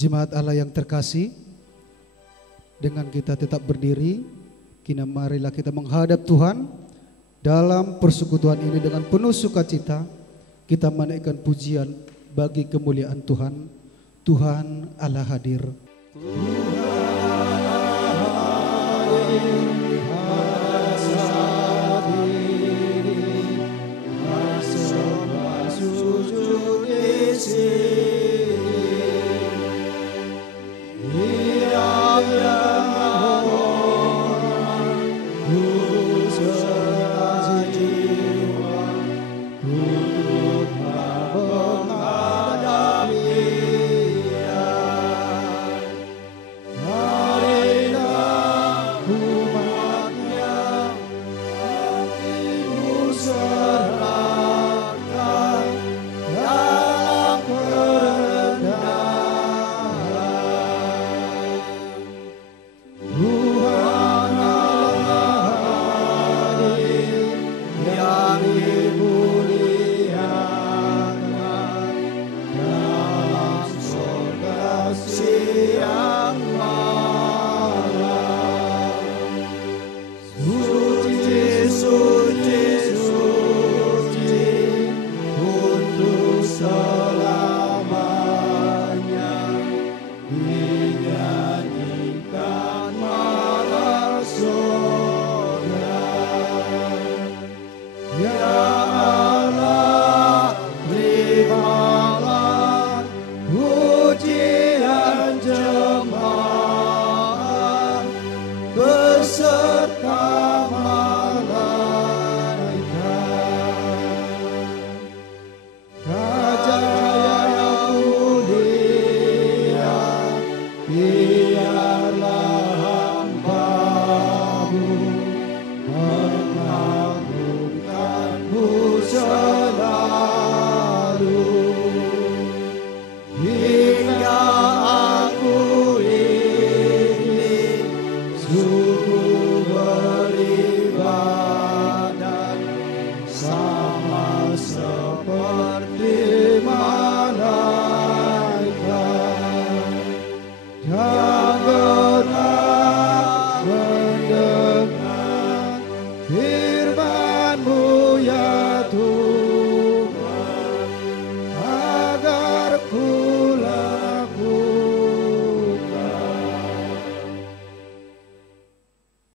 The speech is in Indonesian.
Jemaat Allah yang terkasih, dengan kita tetap berdiri, kini marilah kita menghadap Tuhan dalam persekutuan ini dengan penuh sukacita. Kita menaikkan pujian bagi kemuliaan Tuhan. Tuhan Allah hadir. Tuhan Allah hadir.